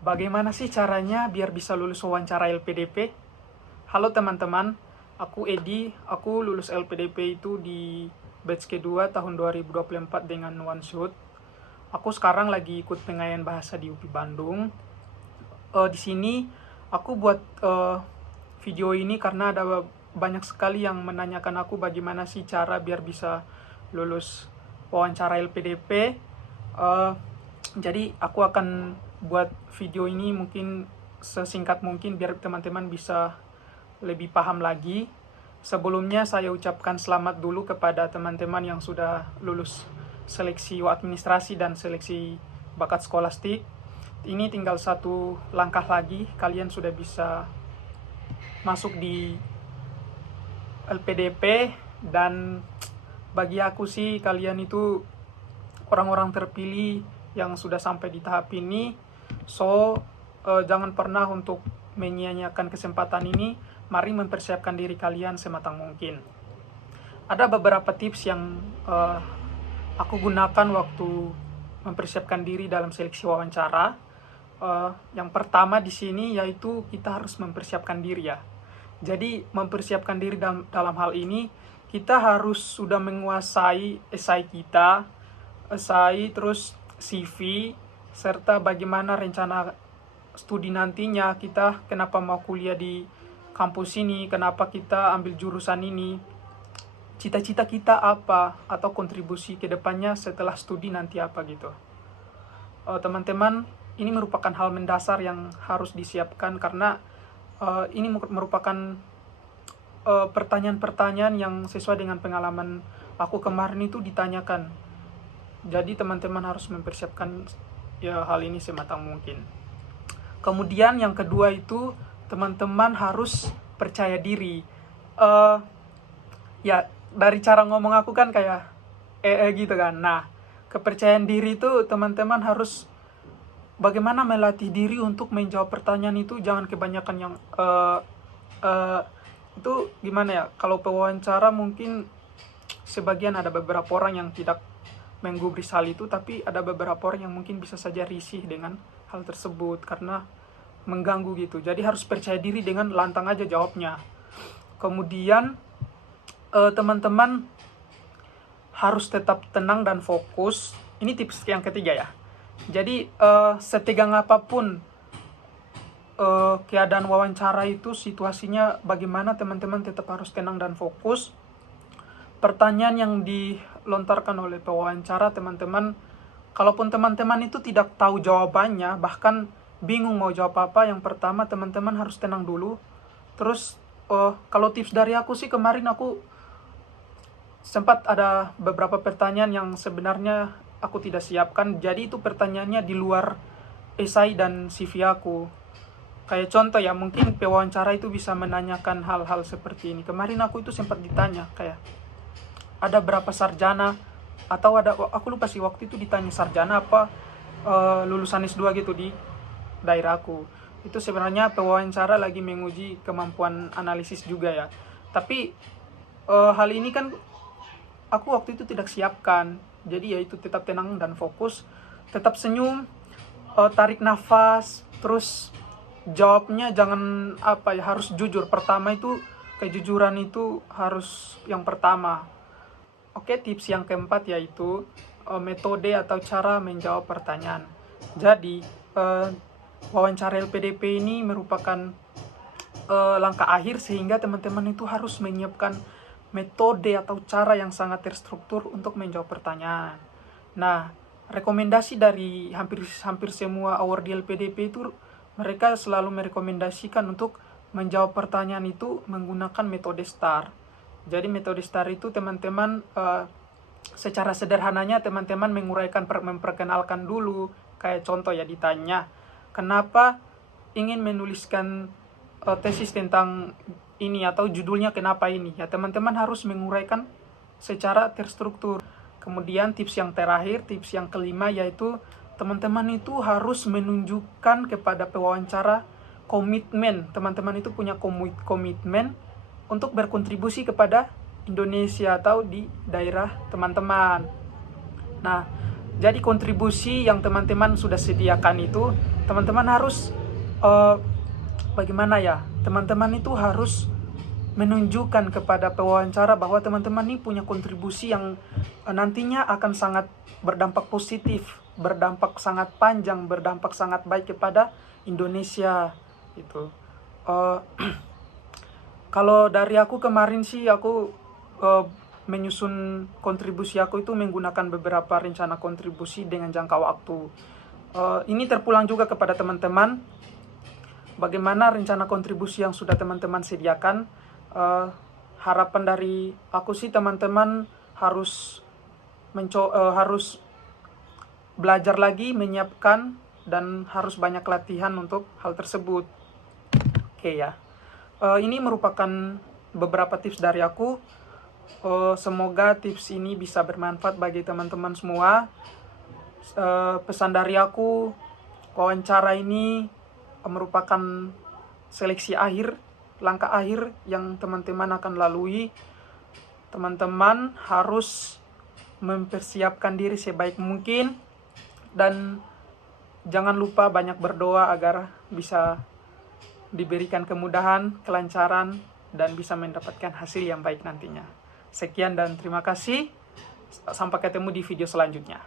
Bagaimana sih caranya biar bisa lulus wawancara LPDP? Halo teman-teman, aku Edi, aku lulus LPDP itu di batch kedua tahun 2024 dengan one shot. Aku sekarang lagi ikut pengayaan bahasa di UPI Bandung. Di sini aku buat video ini karena ada banyak sekali yang menanyakan aku bagaimana sih cara biar bisa lulus wawancara LPDP. Eh, jadi aku akan buat video ini mungkin sesingkat mungkin biar teman-teman bisa lebih paham lagi. Sebelumnya saya ucapkan selamat dulu kepada teman-teman yang sudah lulus seleksi administrasi dan seleksi bakat skolastik. Ini tinggal satu langkah lagi, kalian sudah bisa masuk di LPDP. Dan bagi aku sih kalian itu orang-orang terpilih yang sudah sampai di tahap ini. So jangan pernah untuk menyia-nyiakan kesempatan ini. Mari mempersiapkan diri kalian sematang mungkin. Ada beberapa tips yang aku gunakan waktu mempersiapkan diri dalam seleksi wawancara. Yang pertama di sini yaitu kita harus mempersiapkan diri ya. Jadi mempersiapkan diri dalam hal ini kita harus sudah menguasai esai kita, esai terus CV, serta bagaimana rencana studi nantinya, kita kenapa mau kuliah di kampus ini, kenapa kita ambil jurusan ini, cita-cita kita apa, atau kontribusi ke depannya setelah studi nanti apa gitu. Teman-teman, ini merupakan hal mendasar yang harus disiapkan karena ini merupakan pertanyaan-pertanyaan yang sesuai dengan pengalaman aku kemarin itu ditanyakan. Jadi teman-teman harus mempersiapkan ya hal ini sematang mungkin. Kemudian yang kedua itu teman-teman harus percaya diri. Ya dari cara ngomong aku kan kayak gitu kan. Nah, kepercayaan diri itu teman-teman harus bagaimana melatih diri untuk menjawab pertanyaan itu. Jangan kebanyakan yang itu gimana ya, kalau pewawancara mungkin sebagian ada beberapa orang yang tidak menggubris hal itu, tapi ada beberapa orang yang mungkin bisa saja risih dengan hal tersebut karena mengganggu gitu. Jadi harus percaya diri dengan lantang aja jawabnya. Kemudian teman-teman harus tetap tenang dan fokus. Ini tips yang ketiga ya. Jadi setegang apapun keadaan wawancara itu, situasinya bagaimana, teman-teman tetap harus tenang dan fokus. Pertanyaan yang dilontarkan oleh pewawancara, teman-teman, kalaupun teman-teman itu tidak tahu jawabannya, bahkan bingung mau jawab apa, yang pertama teman-teman harus tenang dulu. Terus kalau tips dari aku sih, kemarin aku sempat ada beberapa pertanyaan yang sebenarnya aku tidak siapkan, jadi itu pertanyaannya di luar esai dan CV aku. Kayak contoh ya, mungkin pewawancara itu bisa menanyakan hal-hal seperti ini. Kemarin aku itu sempat ditanya kayak ada berapa sarjana, atau ada, aku lupa sih waktu itu ditanya sarjana apa lulusan S2 gitu di daerahku. Itu sebenarnya pewawancara lagi menguji kemampuan analisis juga ya. Tapi hal ini kan aku waktu itu tidak siapkan. Jadi ya itu, tetap tenang dan fokus, tetap senyum, tarik nafas, terus jawabnya jangan apa ya, harus jujur. Pertama itu kejujuran itu harus yang pertama. Oke, tips yang keempat yaitu metode atau cara menjawab pertanyaan. Jadi wawancara LPDP ini merupakan langkah akhir, sehingga teman-teman itu harus menyiapkan metode atau cara yang sangat terstruktur untuk menjawab pertanyaan. Nah, rekomendasi dari hampir semua award di LPDP itu, mereka selalu merekomendasikan untuk menjawab pertanyaan itu menggunakan metode STAR. Jadi metode STAR itu teman-teman secara sederhananya teman-teman menguraikan, memperkenalkan dulu. Kayak contoh ya, ditanya kenapa ingin menuliskan tesis tentang ini, atau judulnya kenapa ini ya, teman-teman harus menguraikan secara terstruktur. Kemudian tips yang terakhir, tips yang kelima, yaitu teman-teman itu harus menunjukkan kepada pewawancara komitmen. Teman-teman itu punya komitmen untuk berkontribusi kepada Indonesia atau di daerah teman-teman. Nah, Jadi kontribusi yang teman-teman sudah sediakan itu, teman-teman harus bagaimana ya? Teman-teman itu harus menunjukkan kepada pewawancara bahwa teman-teman ini punya kontribusi yang nantinya akan sangat berdampak positif, berdampak sangat panjang, berdampak sangat baik kepada Indonesia gitu. Kalau dari aku kemarin sih, aku menyusun kontribusi aku itu menggunakan beberapa rencana kontribusi dengan jangka waktu. Ini terpulang juga kepada teman-teman, bagaimana rencana kontribusi yang sudah teman-teman sediakan. Harapan dari aku sih, teman-teman harus harus belajar lagi, menyiapkan, dan harus banyak latihan untuk hal tersebut. Oke ya. Ini merupakan beberapa tips dari aku. Semoga tips ini bisa bermanfaat bagi teman-teman semua. Pesan dari aku, wawancara ini merupakan seleksi akhir, langkah akhir yang teman-teman akan lalui. Teman-teman harus mempersiapkan diri sebaik mungkin, dan jangan lupa banyak berdoa agar bisa diberikan kemudahan, kelancaran, dan bisa mendapatkan hasil yang baik nantinya. Sekian dan terima kasih. Sampai ketemu di video selanjutnya.